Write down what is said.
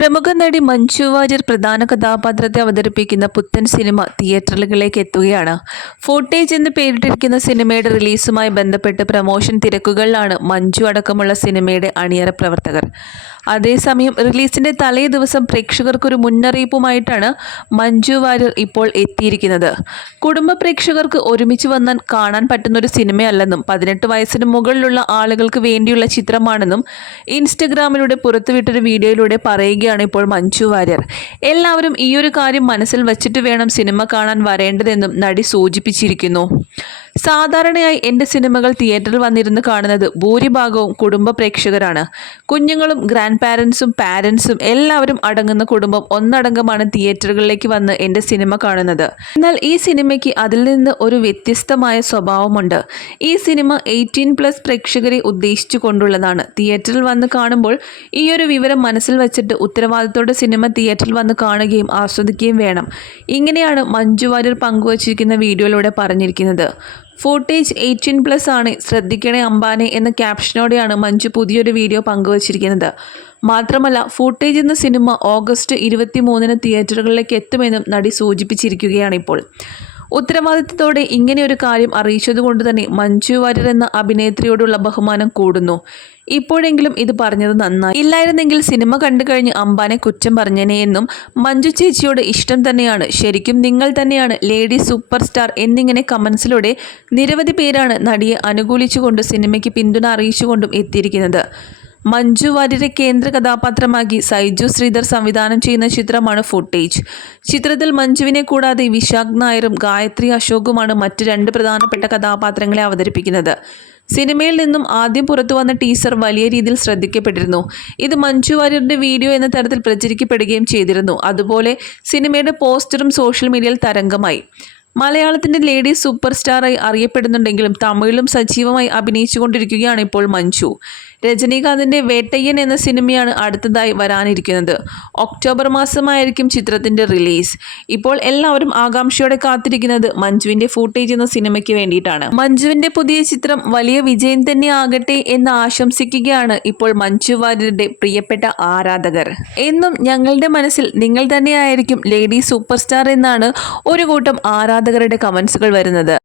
പ്രമുഖ നടി മഞ്ജു വാര്യർ പ്രധാന കഥാപാത്രത്തെ അവതരിപ്പിക്കുന്ന പുത്തൻ സിനിമ തിയേറ്ററുകളിലേക്ക് എത്തുകയാണ്. ഫോട്ടേജ് എന്ന് പേരിട്ടിരിക്കുന്ന സിനിമയുടെ റിലീസുമായി ബന്ധപ്പെട്ട് പ്രമോഷൻ തിരക്കുകളിലാണ് മഞ്ജു അടക്കമുള്ള സിനിമയുടെ അണിയറ പ്രവർത്തകർ. അതേസമയം റിലീസിന്റെ തലേ ദിവസം പ്രേക്ഷകർക്കൊരു മുന്നറിയിപ്പുമായിട്ടാണ് മഞ്ജു വാര്യർ ഇപ്പോൾ എത്തിയിരിക്കുന്നത്. കുടുംബ പ്രേക്ഷകർക്ക് ഒരുമിച്ച് വന്നാൽ കാണാൻ പറ്റുന്ന ഒരു സിനിമയല്ലെന്നും പതിനെട്ട് വയസ്സിന് മുകളിലുള്ള ആളുകൾക്ക് വേണ്ടിയുള്ള ചിത്രമാണെന്നും ഇൻസ്റ്റഗ്രാമിലൂടെ പുറത്തുവിട്ടൊരു വീഡിയോയിലൂടെ പറയുകയാണ് ഇപ്പോൾ മഞ്ജു വാര്യർ. എല്ലാവരും ഈയൊരു കാര്യം മനസ്സിൽ വച്ചിട്ട് വേണം സിനിമ കാണാൻ വരേണ്ടതെന്നും നടി സൂചിപ്പിച്ചിരിക്കുന്നു. സാധാരണയായി എന്റെ സിനിമകൾ തിയേറ്ററിൽ വന്നിരുന്ന് കാണുന്നത് ഭൂരിഭാഗവും കുടുംബ പ്രേക്ഷകരാണ്. കുഞ്ഞുങ്ങളും ഗ്രാൻഡ് പാരൻസും പാരൻസും എല്ലാവരും അടങ്ങുന്ന കുടുംബം ഒന്നടങ്കമാണ് തിയേറ്ററുകളിലേക്ക് വന്ന് എന്റെ സിനിമ കാണുന്നത്. എന്നാൽ ഈ സിനിമയ്ക്ക് അതിൽ നിന്ന് ഒരു വ്യത്യസ്തമായ സ്വഭാവമുണ്ട്. ഈ സിനിമ എയ്റ്റീൻ പ്ലസ് പ്രേക്ഷകരെ ഉദ്ദേശിച്ചു കൊണ്ടുള്ളതാണ് തിയേറ്ററിൽ വന്ന് കാണുമ്പോൾ ഈ ഒരു വിവരം മനസ്സിൽ വെച്ചിട്ട് ഉത്തരവാദിത്തോടെ സിനിമ തിയേറ്ററിൽ വന്ന് കാണുകയും ആസ്വദിക്കുകയും വേണം. ഇങ്ങനെയാണ് മഞ്ജു വാര്യർ പങ്കുവച്ചിരിക്കുന്ന വീഡിയോയിലൂടെ പറഞ്ഞിരിക്കുന്നത്. ഫൂട്ടേജ് എയ്റ്റീൻ പ്ലസ് ആണ്. ശ്രദ്ധിക്കണേ അംബാനെ എന്ന ക്യാപ്ഷനോടെയാണ് മഞ്ജു പുതിയൊരു വീഡിയോ പങ്കുവച്ചിരിക്കുന്നത്. മാത്രമല്ല ഫൂട്ടേജ് എന്ന സിനിമ ഓഗസ്റ്റ് ഇരുപത്തി മൂന്നിന് തിയേറ്ററുകളിലേക്ക് എത്തുമെന്നും നടി സൂചിപ്പിച്ചിരിക്കുകയാണ് ഇപ്പോൾ. ഉത്തരവാദിത്തത്തോടെ ഇങ്ങനെ ഒരു കാര്യം അറിയിച്ചതുകൊണ്ട് തന്നെ മഞ്ജു വാര്യർ എന്ന അഭിനേത്രിയോടുള്ള ബഹുമാനം കൂടുന്നു. ഇപ്പോഴെങ്കിലും ഇത് പറഞ്ഞത് നന്നായി. ഇല്ലായിരുന്നെങ്കിൽ സിനിമ കണ്ടു കഴിഞ്ഞ് അംബാനെ കുറ്റം പറഞ്ഞേനെ എന്നും മഞ്ജു ചേച്ചിയോട് ഇഷ്ടം തന്നെയാണ്. ശരിക്കും നിങ്ങൾ തന്നെയാണ് ലേഡി സൂപ്പർ സ്റ്റാർ എന്നിങ്ങനെ കമൻസിലൂടെ നിരവധി പേരാണ് നടിയെ അനുകൂലിച്ചുകൊണ്ട് സിനിമയ്ക്ക് പിന്തുണ അറിയിച്ചുകൊണ്ടും എത്തിയിരിക്കുന്നത്. മഞ്ജു വാര്യരെ കേന്ദ്ര കഥാപാത്രമാക്കി സൈജു ശ്രീധർ സംവിധാനം ചെയ്യുന്ന ചിത്രമാണ് ഫുട്ടേജ് ചിത്രത്തിൽ മഞ്ജുവിനെ കൂടാതെ വിശാഖ് നായരും ഗായത്രി അശോകുമാണ് മറ്റ് രണ്ട് പ്രധാനപ്പെട്ട കഥാപാത്രങ്ങളെ അവതരിപ്പിക്കുന്നത്. സിനിമയിൽ നിന്നും ആദ്യം പുറത്തു വന്ന ടീസർ വലിയ രീതിയിൽ ശ്രദ്ധിക്കപ്പെട്ടിരുന്നു. ഇത് മഞ്ജു വാര്യരുടെ വീഡിയോ എന്ന തരത്തിൽ പ്രചരിക്കപ്പെടുകയും ചെയ്തിരുന്നു. അതുപോലെ സിനിമയുടെ പോസ്റ്ററും സോഷ്യൽ മീഡിയയിൽ തരംഗമായി. മലയാളത്തിന്റെ ലേഡി സൂപ്പർ സ്റ്റാറായി അറിയപ്പെടുന്നുണ്ടെങ്കിലും തമിഴിലും സജീവമായി അഭിനയിച്ചുകൊണ്ടിരിക്കുകയാണ് ഇപ്പോൾ മഞ്ജു. രജനീകാന്തിന്റെ വേട്ടയ്യൻ എന്ന സിനിമയാണ് അടുത്തതായി വരാനിരിക്കുന്നത്. ഒക്ടോബർ മാസമായിരിക്കും ചിത്രത്തിന്റെ റിലീസ്. ഇപ്പോൾ എല്ലാവരും ആകാംക്ഷയോടെ കാത്തിരിക്കുന്നത് മഞ്ജുവിന്റെ ഫൂട്ടേജ് എന്ന സിനിമയ്ക്ക് വേണ്ടിയിട്ടാണ്. മഞ്ജുവിന്റെ പുതിയ ചിത്രം വലിയ വിജയം തന്നെ ആകട്ടെ എന്ന് ആശംസിക്കുകയാണ് ഇപ്പോൾ മഞ്ജു വാര്യരുടെ പ്രിയപ്പെട്ട ആരാധകർ. എന്നും ഞങ്ങളുടെ മനസ്സിൽ നിങ്ങൾ തന്നെയായിരിക്കും ലേഡി സൂപ്പർ സ്റ്റാർ എന്നാണ് ഒരു കൂട്ടം ആരാധകരുടെ കമൻസുകൾ വരുന്നത്.